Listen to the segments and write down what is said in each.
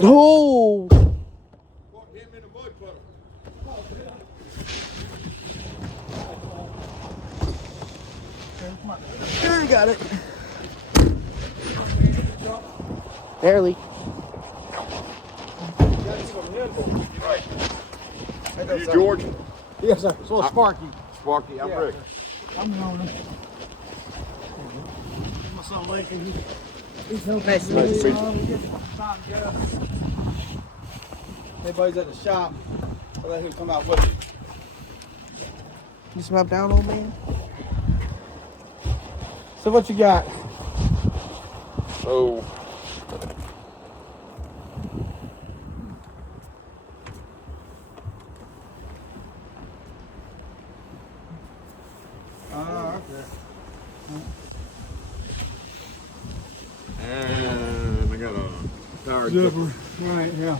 Oh! Walked him in the mud puddle. There, you got it. Barely. Right. Are you George? Yes, sir. So Sparky. Sparky, I'm Rick. I'm the owner. My son Lincoln. He's helping Nice to me. meet you. Everybody's at the shop. So let him come out with me. You smell down, old man? So what you got? So, Okay. and I got a power Zipper. Right, yeah.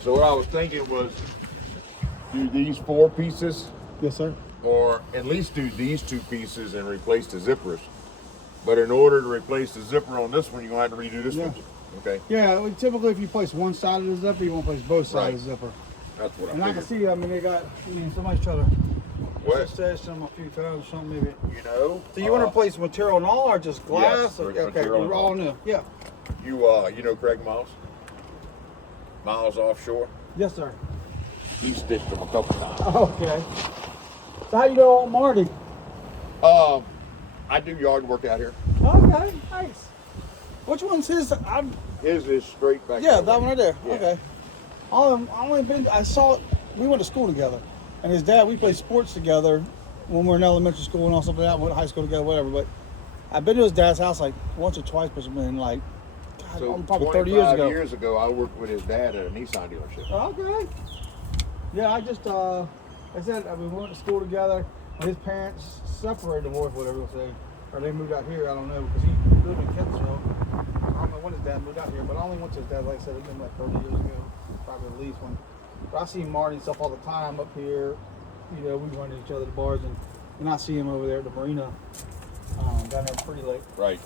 So what I was thinking was do these 4 pieces, Yes, sir. or at least do these 2 pieces and replace the zippers. But in order to replace the zipper on this one, you're going to have to redo this Yeah. one. Okay, Yeah, typically if you place one side of the zipper, you won't place both sides of the zipper. that's what And I I can figured. see, I mean, they got, somebody's trying to What? say something a few times or something maybe. You know? So you want to replace material and all or just glass? Yes, Or, okay, material and we're all. all new. Yeah. You know Craig Miles? Miles Offshore? Yes, sir. He stitched them a couple times. Okay. So how you know on Marty? I do yard work out here. Okay, nice. Which one's his? His is straight back Yeah, there. that one right there. Yeah. Okay. I saw it. We went to school together, and his dad. We played sports together when we were in elementary school and all something like that. Went to high school together, whatever. But I've been to his dad's house like once or twice, but it's been like So probably 30 years ago, I worked with his dad at a Nissan dealership. Okay. Yeah, I just I said we went to school together. And his parents separated, divorced, whatever you'll say, or they moved out here. I don't know because he lived in Kensville. I don't know when his dad moved out here, but I only went to his dad, like I said, it's been like 30 years ago, probably at least when. But I see Marty and stuff all the time up here. You know, we run into each other at the bars, and I see him over there at the marina down there at Pretty Lake. Right.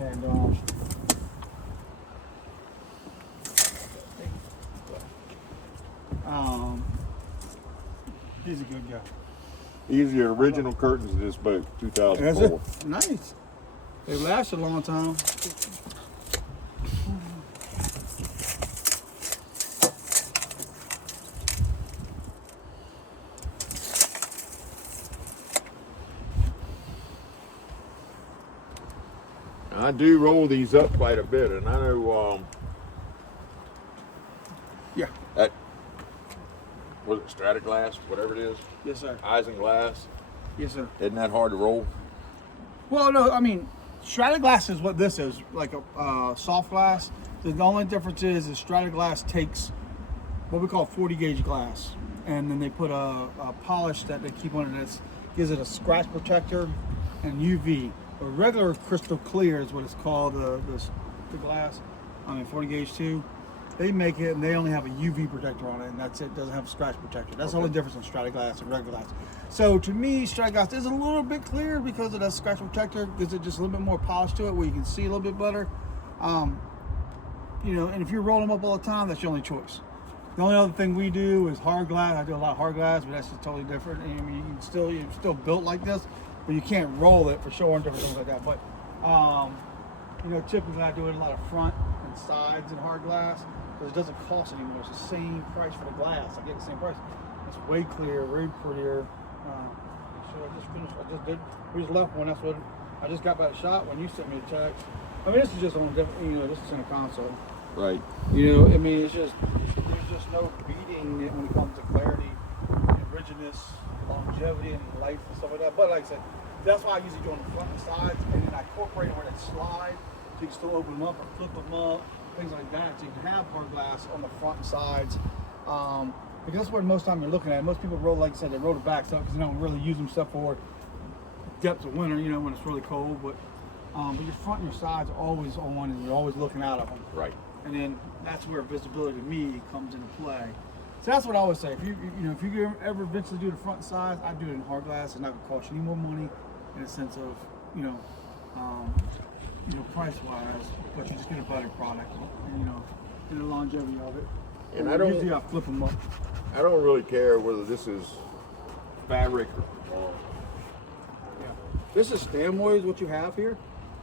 And he's a good guy. These are the original curtains of this boat, 2004. Nice. They last a long time. I do roll these up quite a bit, and I know Yeah. that was it Strataglass, whatever it is, Yes, sir. Isinglass. Yes, sir. Isn't that hard to roll? Well, no, I mean, Strataglass is what this is, like a soft glass. The only difference is Strataglass takes what we call 40 gauge glass, and then they put a polish that they keep on it that gives it a scratch protector and UV. A regular crystal clear is what it's called, the glass. 40 gauge too. They make it and they only have a UV protector on it, and that's it. Doesn't have a scratch protector. That's the only difference in Strataglass and regular glass. So to me, Strataglass is a little bit clear because of that scratch protector. Gives it just a little bit more polish to it, where you can see a little bit better. And if you're rolling them up all the time, that's your only choice. The only other thing we do is hard glass. I do a lot of hard glass, but that's just totally different. I mean, you're still built like this, but you can't roll it for sure and different things like that. But typically I do it a lot of front and sides in hard glass because it doesn't cost anymore. It's the same price for the glass. I get the same price. It's way clearer, way prettier. We just left one. That's what I just got back the shot when you sent me a text. I mean, this is just on different. This is in a console. Right. There's just no beating it when it comes to clarity, and rigidness, longevity, and life and stuff like that. But like I said, that's why I usually do on the front and sides, and then I incorporate them where they slide, so you can still open them up or flip them up, things like that. So you can have hard glass on the front and sides. Because that's what most time you're looking at. Most people roll, like I said, they roll the backs up because they don't really use them stuff for depths of winter, when it's really cold. But your front and your sides are always on, and you're always looking out of them. Right. And then that's where visibility to me comes into play. So that's what I always say. If you ever eventually do the front and sides, I do it in hard glass. It's not gonna cost you any more money in a sense of, price-wise, but you just get a better product, and the longevity of it. And usually I flip them up. I don't really care whether this is fabric or Yeah. This is Stamwood, what you have here,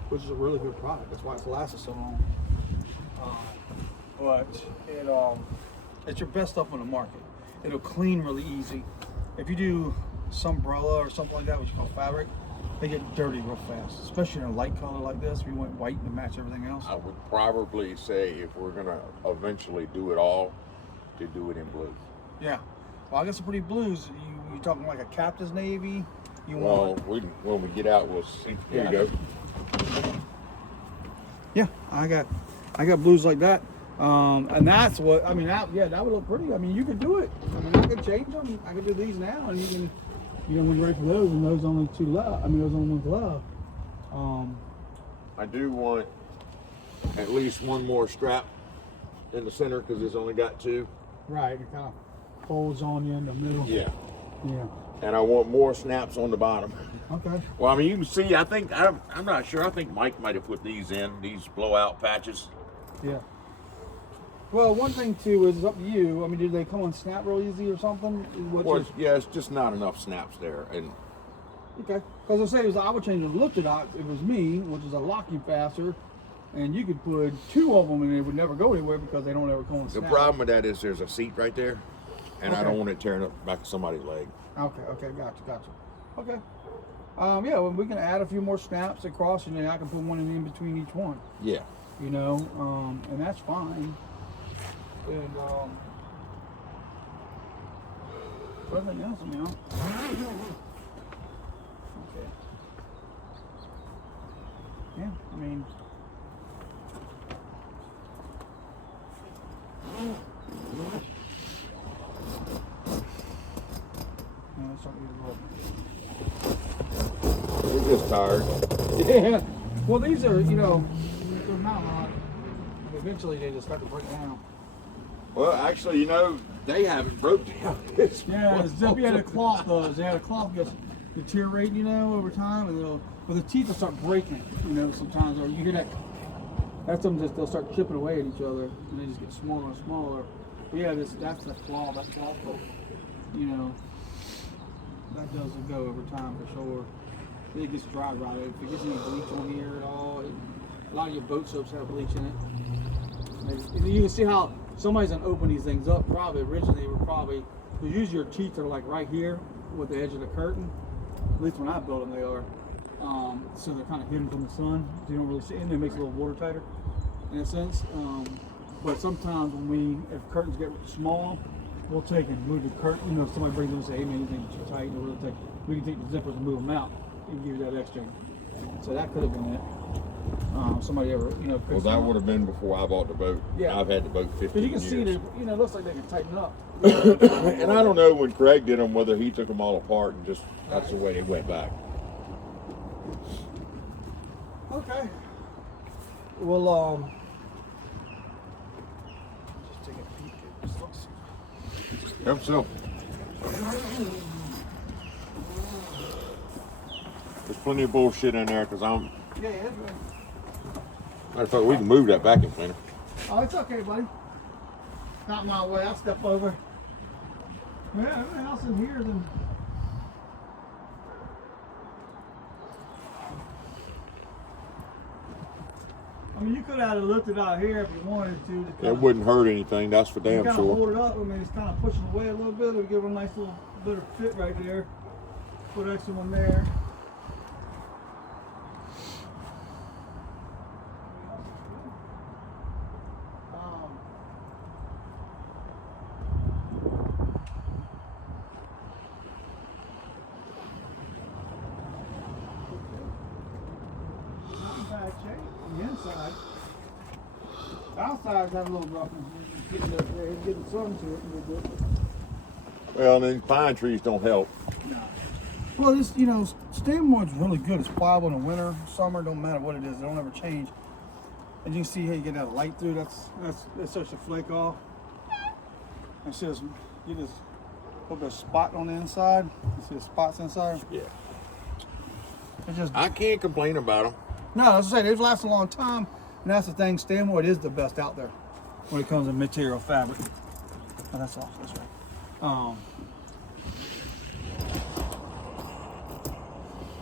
which is a really good product. That's why it's lasted so long. But it's your best stuff on the market. It'll clean really easy. If you do Sunbrella or something like that, which you call fabric, they get dirty real fast, especially in a light color like this. If you went white to match everything else. I would probably say if we're gonna eventually do it all, to do it in blue. Yeah. Well, I got some pretty blues. You talking like a captain's navy? When we get out, we'll see. There you go. Yeah, I got blues like that. And that's what I mean. That would look pretty. I mean, you could do it. I mean, I could change them. I could do these now, and you can, when you're ready for those, and those only two left. I mean, those only ones left. I do want at least one more strap in the center because it's only got two. Right. It kind of folds on you in the middle. Yeah. Yeah. And I want more snaps on the bottom. Okay. Well, I mean, you can see. I think I'm not sure. I think Mike might have put these in these blowout patches. Yeah. Well, one thing too is up to you. I mean, did they come on snap real easy or something? It's just not enough snaps there, and okay. Because I say I would change the look it out. It was me, which is a locking faster, and you could put two of them and it would never go anywhere because they don't ever come on snap. the problem with that is there's a seat right there, and I Okay. don't want it tearing up back to somebody's leg. Okay, gotcha. Okay. Yeah, well, we can add a few more snaps across, and then I can put one in between each one. Yeah. And that's fine. And everything else, Okay. Yeah, I mean. That's starting to look. We're just tired. Yeah. Well, these are, they're not a lot. Eventually, they just start to break down. Well, actually, they haven't broke down. Yeah, the cloth does. They had a cloth gets deteriorate, over time, and the teeth will start breaking, sometimes, or you hear that. That's them they'll start chipping away at each other, and they just get smaller and smaller. But yeah, that's the claw. That claw, that does go over time for sure. It gets dry rotted. If it gets any bleach on here at all, a lot of your boat soaps have bleach in it. And you can see how somebody's gonna open these things up. Probably originally they were because usually your teeth are like right here with the edge of the curtain. At least when I built them, they are. So they're kind of hidden from the sun. So you don't really see, and it makes it a little watertighter in a sense. But sometimes if curtains get small, we'll take and move the curtain. If somebody brings them and say, "Hey man, you think it's too tight," we can take the zippers and move them out and give you that extra. So that could have been it. Somebody ever, Well, that would have been before I bought the boat. Yeah. I've had the boat 15 But you can years. see that, it looks like they can tighten up. And I don't know when Craig did them, whether he took them all apart and just, that's the way they went back. Okay. Well, Just take a peek at this looks. Help yourself. There's plenty of bullshit in there because I'm. Yeah, it's good. Matter of fact, we can move that vacuum cleaner. Oh, it's okay, buddy. Not my way. I'll step over. Yeah, everything else in here is in. I mean, you could have lifted out here if you wanted to. It wouldn't hurt anything, that's for damn kind of sure. hold it up. I mean, it's kind of pushing away a little bit. It'll give it a nice little bit of fit right there. Put an extra one there. The inside. The outside's having a little roughness. It's getting sun to it a little bit. Well, and then pine trees don't help. Well, this, Stamwood's really good. It's pliable in the winter, summer, don't matter what it is. They don't ever change. And you can see how you get that light through. That starts to flake off. And see this, you just put a spot on the inside. You see the spots inside? Yeah. It just, I can't complain about them. No, as I say, they've lasted a long time, and that's the thing. Stanwood is the best out there when it comes to material fabric. Oh, that's off. That's right.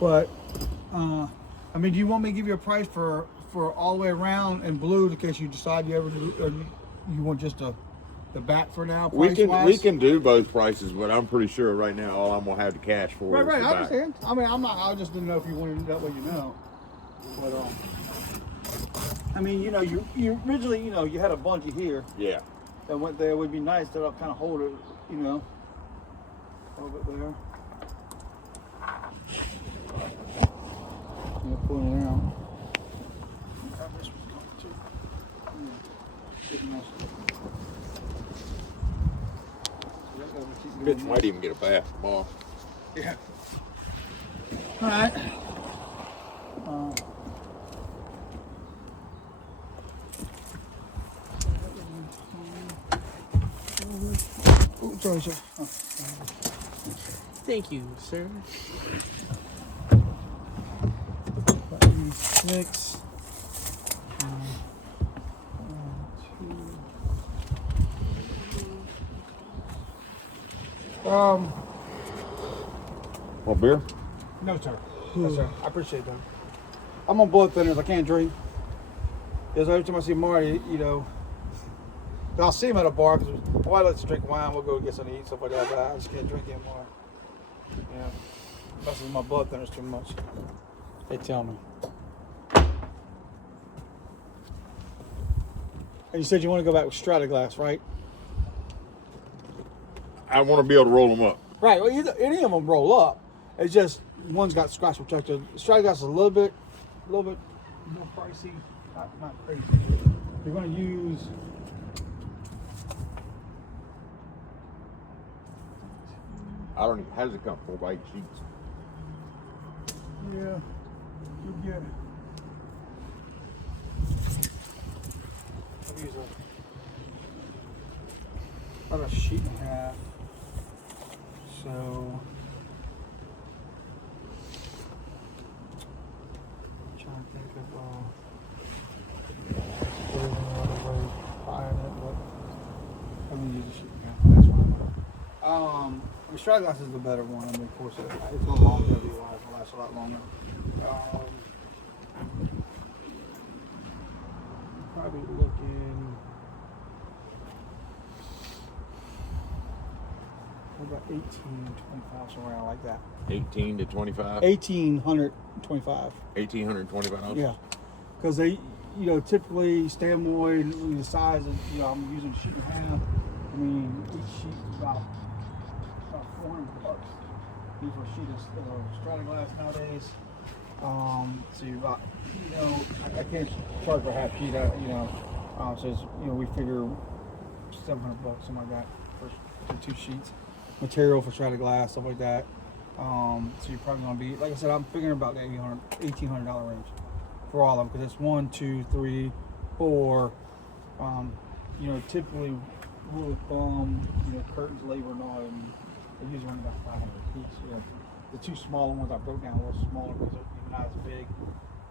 But I mean, do you want me to give you a price for all the way around in blue in case you decide you ever do, or you want just the bat for now? We price-wise? can do both prices, but I'm pretty sure right now all I'm gonna have the cash for is Right. the I back. understand. I mean, I'm not. I just didn't know if you wanted that way. You know. But I mean, you know, you originally, you know, you had a bungee here Yeah. that went there. It would be nice to kind of hold it, you know, a little bit there. Yeah, pulling it out. Grab this one too. Yeah. Getting nice. So that gotta keep Bitch going might even get a bath tomorrow. Yeah. All right. Oh, sorry, sir. Oh. Thank you, sir. 6. 2. Want beer? No, sir. No, sir. I appreciate that. I'm on blood thinners. I can't drink. Because every time I see Marty, you know, and I'll see him at a bar because my wife likes to drink wine. We'll go get something to eat, stuff like that. But I just can't drink anymore. Yeah, messes with my blood thinners too much. They tell me. And you said you want to go back with Strataglass, right? I want to be able to roll them up. Right. Well, any of them roll up. It's just one's got scratch protector. Strataglass is a little bit more pricey. Not crazy. You're going to use. I don't even. How does it come? 4x8 sheets. Yeah. You get it. I'll use about a sheet and a half. So. I'm trying to think of buying it, but I'm gonna use a sheet and a half. That's fine. The Strataglass is the better one. I mean, of course, it's a little longevity wise, it'll last a lot longer. Probably looking about 18, 25, somewhere around like that. 18 to 25. 1,825. $1,825. Yeah, because they, you know, typically Stanwood, the size of, you know, I'm using a sheet and a half. I mean, each sheet is about $400. These are sheets of Strataglass nowadays. So you got, you know, I can't charge for half sheet, you know. So it's, you know, we figure $700, something like that, for 2 sheets. Material for Strataglass, stuff like that. So you're probably gonna be, like I said, I'm figuring about the $1,800 range for all of them, because it's 1, 2, 3, 4. You know, typically rule of thumb, you know, curtains, labor, and all, and they're usually only about 500 each. You know, the 2 smaller ones I broke down a little smaller because they're not as big.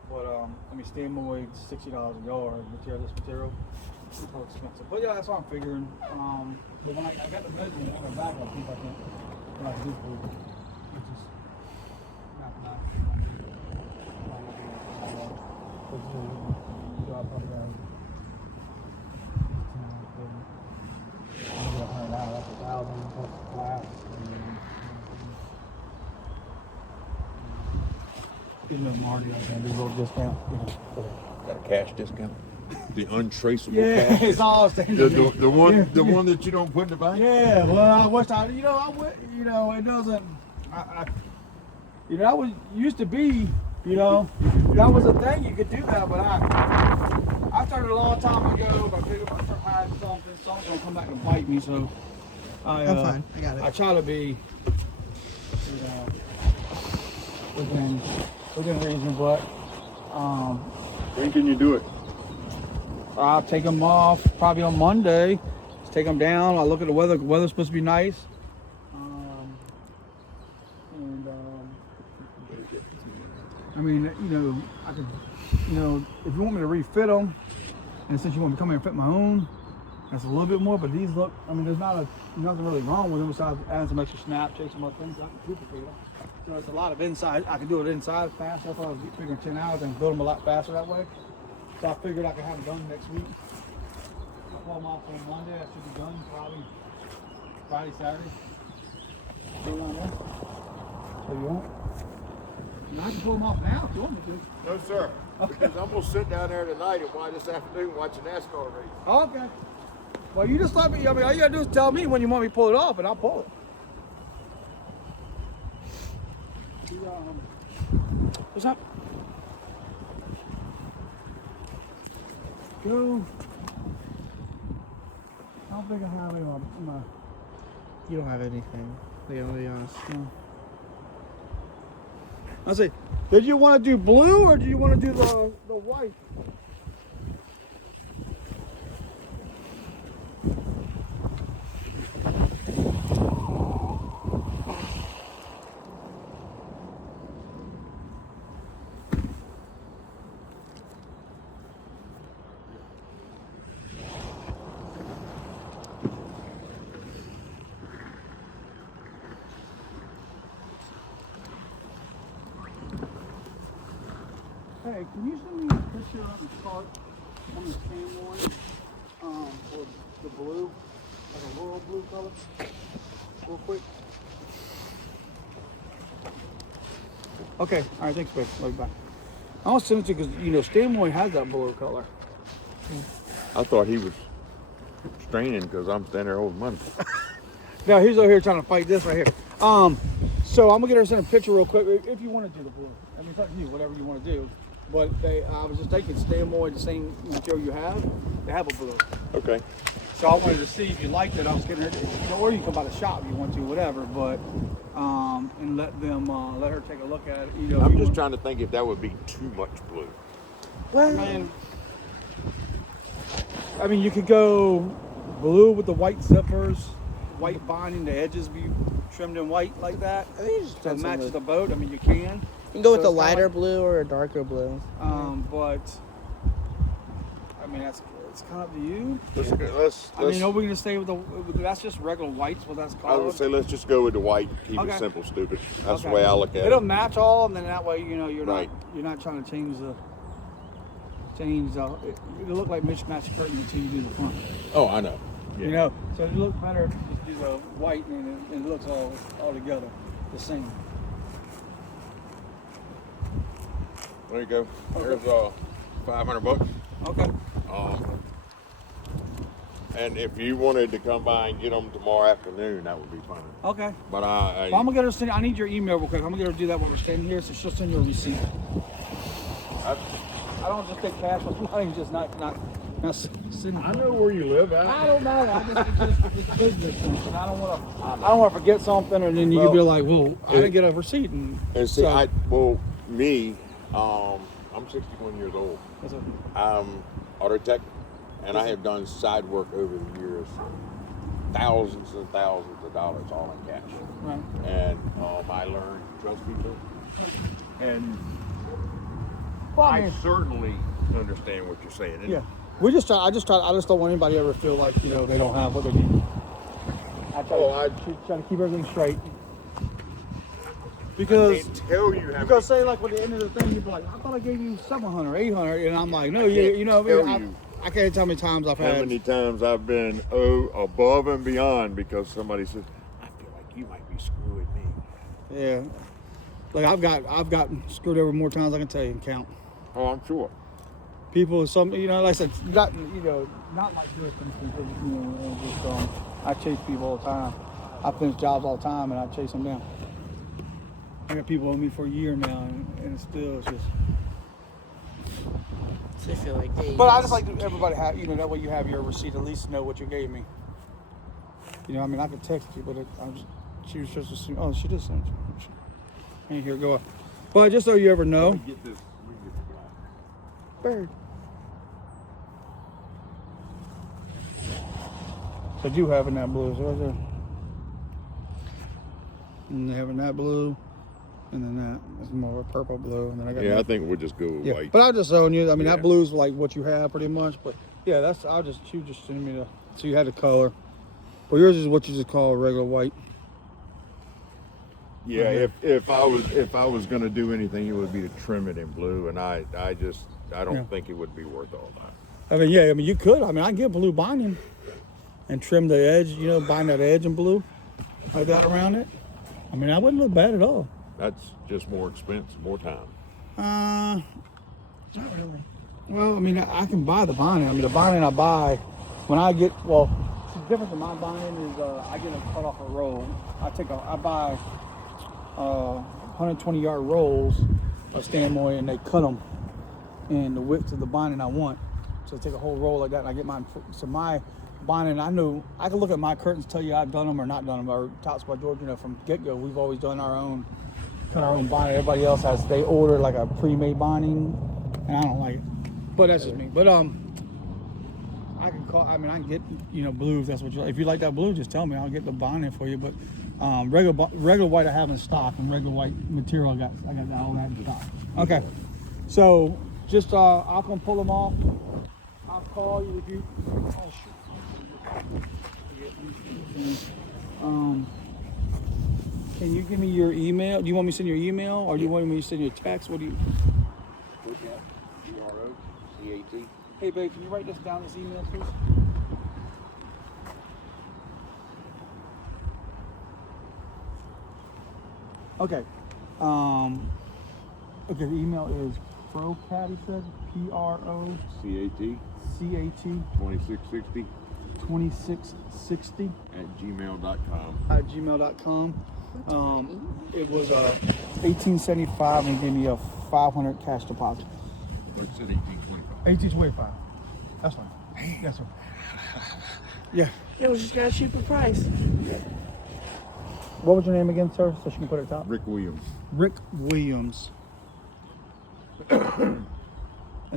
But I mean, Stanwood's $60 a yard. This material, it's more expensive. But yeah, that's what I'm figuring. But when I got the measurement on the back, I think I can do for you. Which is not that's $1,000 plus glass. Give them Marty, I can do a little discount. You know, Got a cash discount. The untraceable yeah, cash. it's all standard. The one Yeah, the yeah. one that you don't put in the bank. Yeah, well, I wish I would, you know, it doesn't, you know, that was, used to be, you know, that was a thing, you could do that, but I started a long time ago, if I figured if I start hiding something's gonna come back and bite me, so I'm fine. I got it. I try to be, you know, within reason, but, When can you do it? I'll take them off probably on Monday. Just take them down. I'll look at the weather. The weather's supposed to be nice. mean, I could, if you want me to refit them, and since you want me to come here and fit my own, that's a little bit more. But these look, I mean, there's nothing really wrong with them besides adding some extra snap, chase some other things. I can duplicate them. So it's a lot of inside. I can do it inside fast. I thought I was figuring 10 hours and build them a lot faster that way. So I figured I could have them done next week. I'll pull them off on Monday. I should be done probably Friday, Saturday. Do it on there. So you want? I can pull them off now if you want me to. No, sir. Because I'm gonna sit down there tonight and watch this afternoon watch a NASCAR race. Okay. Well, you just let me. I mean, all you gotta do is tell me when you want me to pull it off, and I'll pull it. What's up? Go. I don't think I have any on my. You don't have anything. I'm gonna be honest. No. I say, did you want to do blue or do you want to do the white? Hey, can you send me a picture of the chart on the same one, for the blue, like a royal blue color, real quick? Okay, all right, thanks, babe. Love you, bye. I'll send it to you because, Stanmoy has that blue color. I thought he was straining because I'm standing there holding money. Now, he's over here trying to fight this right here. So I'm going to get her to send a picture real quick if you want to do the blue. I mean, it's up to you, whatever you want to do. But I was just thinking, Stanmoy, the same material you have, they have a blue. Okay. So I wanted to see if you liked it. I was getting her, or you can buy the shop if you want to, whatever. But and let her take a look at it. I'm just trying to think if that would be too much blue. Well, I mean, you could go blue with the white zippers, white binding, the edges be trimmed in white like that. I think it just So it depends on matches the- the boat. I mean, you can. You can go with So a it's kinda lighter like- blue or a darker blue. But I mean, it's kind of up to you. Let's I mean, are we gonna stay with that's just regular whites? What that's I called? would say let's just go with the white. Keep Okay. it simple, stupid. That's the Okay. way I look at It'll it. match all, and then that way, you're Right. not trying to change the. It'll look like mismatched curtain until you do the front. Oh, I know. So it looks better if you just do the white, and it looks all together the same. There you go. There's $500. Okay. And if you wanted to come by and get them tomorrow afternoon, that would be fine. Okay. But Well, I'm gonna get her send. I need your email real quick. I'm gonna get her to do that while we're standing here, so she'll send you a receipt. I don't just take cash with money, just not sitting. I know where you live at. I don't matter. It's business, and I don't want to forget something, and then you could be like, well, I didn't get a receipt, and And see, so- I'm 61 years old. That's a- I'm auto tech, and I have done side work over the years, thousands and thousands of dollars, all in cash. right. And I learned to trust people, and Well, I I mean, certainly understand what you're saying. And yeah. I just don't want anybody to ever feel like they don't have what they need. I try to keep everything straight. I Because can't tell you how Because say like at the end of the thing, you'd be like, I thought I gave you 700, 800, and I'm like, no, I can't you know, tell I you can't tell how many times I've had. many times I've been above and beyond because somebody says, I feel like you might be screwing me. Yeah, like I've gotten screwed over more times than I can tell you and count. Oh, I'm sure. People, like I said, not like this, and just I chase people all the time. I finish jobs all the time, and I chase them down. I got people on me for a year now, and it's just. So I feel like, hey, But I just like everybody have, that way you have your receipt, at least know what you gave me. I mean, I could text you, but she was just assuming, oh, she did send you. And here, go up. But just so you ever know. Get this. We can get the glass. Bird. So I do have in that blue, so right there. And they have in that blue. and then that's more of a purple blue, and then I got Yeah, I think we'll just go with yeah. white. But I'll just showing you. I mean, Yeah. that blue's like what you have pretty much. But yeah, that's you just send me the so you had the color. But yours is what you just call regular white. Yeah, if I was gonna do anything, it would be to trim it in blue, and I don't Yeah. think it would be worth all that. I mean, yeah. I mean, you could. I mean, I can get blue binding and trim the edge. You know, bind that edge in blue like that around it. I mean, that wouldn't look bad at all. That's just more expense, more time. Not really. Well, I mean, I can buy the binding. I mean, the binding I buy when I get the difference in my binding is I get a cut off a roll. I buy 120-yard rolls of Stanmoy, and they cut them in the width of the binding I want. So I take a whole roll like that, and I get mine. So my binding, I know I can look at my curtains, tell you I've done them or not done them. Or Tops by George, you know, from get-go, we've always done our own, cut our own binding. Everybody else they order like a pre-made binding, and I don't like it. But that's just me. But I can get, you know, blue if that's what if you like that blue, just tell me. I'll get the binding for you. But regular white I have in stock, and regular white material I got that all that in stock. Okay. So just I'll come pull them off. I'll call you if you. Oh shoot. Can you give me your email? Do you want me to send you your email, or do you want me to send you a text? What do you? BROCAT. Hey babe, can you write this down? This email, please. Okay. Okay. The email is ProCat. He said PROCAT CAT 2660 2660 at gmail.com. at gmail.com. It was 1875, and he gave me a 500 cash deposit. Or it said 1825. 1825. That's fine. Yes, sir. Yeah. Yeah, we just got a cheaper price. What was your name again, sir? So she can put it at the top. Rick Williams. Rick Williams. And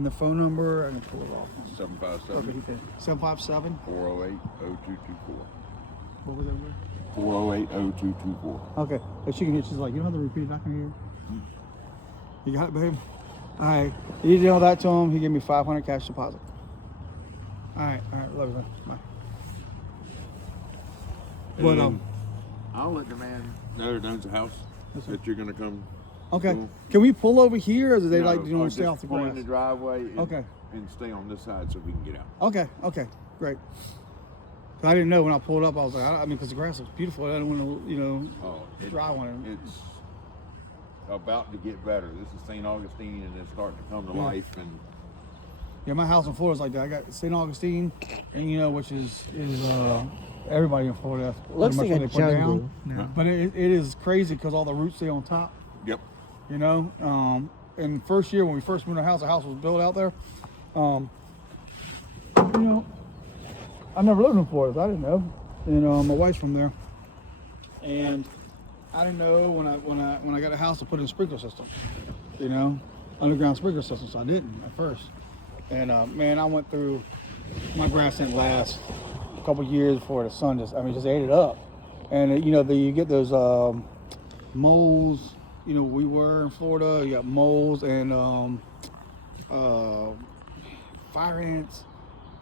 the phone number, I can pull it off. 757 757. 408 0224. What was that word? 408 0224. Okay. If she can hear, she's like, you don't have to repeat it, I can hear. You got it, babe? All right. You did all that to him. He gave me 500 cash deposit. All right. Love you, man. Bye. But, I'll let the man know that owns the house that you're going to come. okay. Cool. Can we pull over here, or do they No, like, you know, I'll stay just off the pull grass? in the driveway and, Okay. and stay on this side so we can get out. Okay, great. 'Cause I didn't know when I pulled up, I was like, I mean, because the grass looks beautiful. I didn't want to, you know, drive on it. It's about to get better. This is St. Augustine, and it's starting to come to Yeah. life. And Yeah, my house in Florida's like that. I got St. Augustine, and you know, which is everybody in Florida. That's pretty Looks much like what a they put down. jungle. Yeah. But it is crazy because all the roots stay on top. yep, You know, and first year when we first moved in the house was built out there. You know, I never lived in Florida. So I didn't know. And my wife's from there, and I didn't know when I got a house to put in a sprinkler system. You know, underground sprinkler system. So I didn't at first. And man, I went through. My grass didn't last a couple years before the sun just ate it up. And you know, you get those moles. You know, we were in Florida. You got moles and fire ants,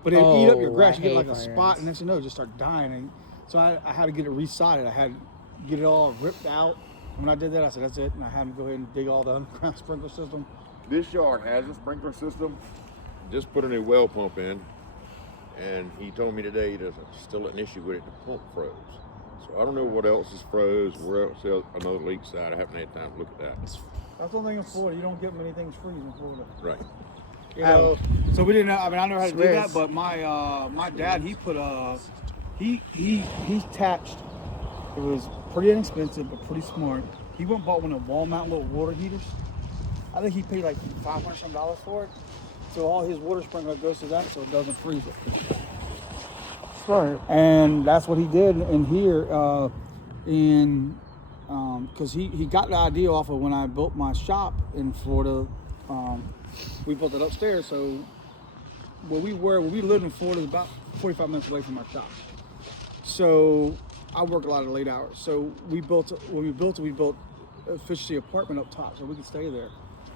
but they eat up your grass. You get like a spot, and next thing you know, it just start dying. And so I had to get it resodded. I had to get it all ripped out. When I did that, I said, "That's it," and I had to go ahead and dig all the underground sprinkler system. this yard has a sprinkler system. Just put a new well pump in, and he told me today there's still an issue with it. The pump froze. So I don't know what else is froze. Where else another leak side? I haven't had time to look at that. That's the only thing in Florida. You don't get many things freeze in Florida. Right. You know, so we didn't know. I mean, I know how to do that, Swiss. but my dad, he put he attached. It was pretty inexpensive, but pretty smart. He went and bought one of the wall mount little water heaters. I think he paid like $500 for it. So all his water sprinkler goes to that, so it doesn't freeze it. Smart. And that's what he did in here. Because he got the idea off of when I built my shop in Florida. We built it upstairs, so where we lived in Florida is about 45 minutes away from our shop. So I work a lot of late hours. So when we built efficiency apartment up top, so we could stay there.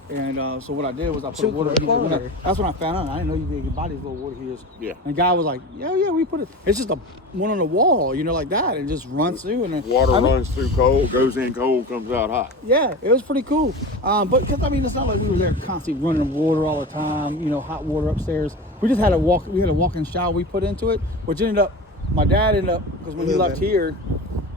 And so what I did was I put a Shoot water the heater. water. That's when I found out. I didn't know you could buy these little water heaters. Yeah. And the guy was like, yeah, we put it. It's just a one on the wall, you know, like that, and just runs through. And then, Water I mean, runs through cold, goes in cold, comes out hot. Yeah, it was pretty cool. But because I mean, it's not like we were there constantly running water all the time. You know, hot water upstairs. We just had a walk. We had a walk-in shower we put into it, which ended up. My dad ended up because when he left here,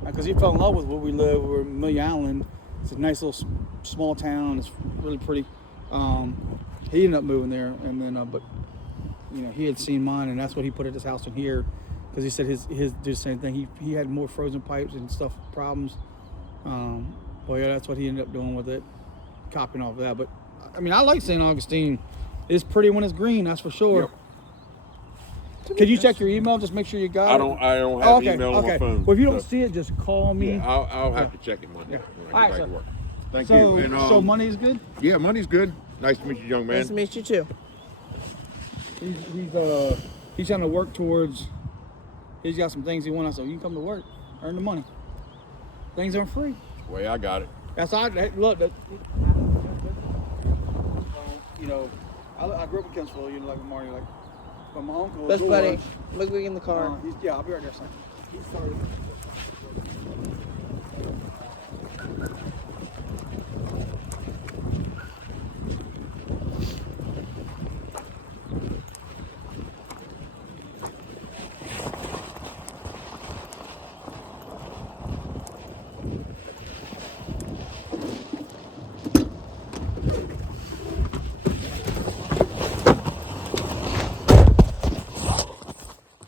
because he fell in love with where we live. We're in Amelia Island. It's a nice little small town. It's really pretty. He ended up moving there, and then but you know he had seen mine, and that's what he put at his house in here, because he said his did the same thing. He had more frozen pipes and stuff problems. Well, yeah, that's what he ended up doing with it, copying off of that. But I mean, I like St. Augustine. It's pretty when it's green, that's for sure. Yep. Could you check your email? Just make sure you got I it. don't have Oh, okay, email on okay. my phone. Well, if you don't so- see it, just call me. Yeah, I'll have to check it Monday. Yeah. When All I right, get back sir. to work. Thank So, you. And, so money's good. yeah, money's good. Nice to meet you, young man. Nice to meet you too. He's trying to work towards. He's got some things he wants. So you can come to work, earn the money. Things aren't free. The way I got it. That's all. Look, you know, I grew up in Kensville. You know, like Mario, like, but my uncle. Best George, buddy. Look in the car. I'll be right there, son. He started.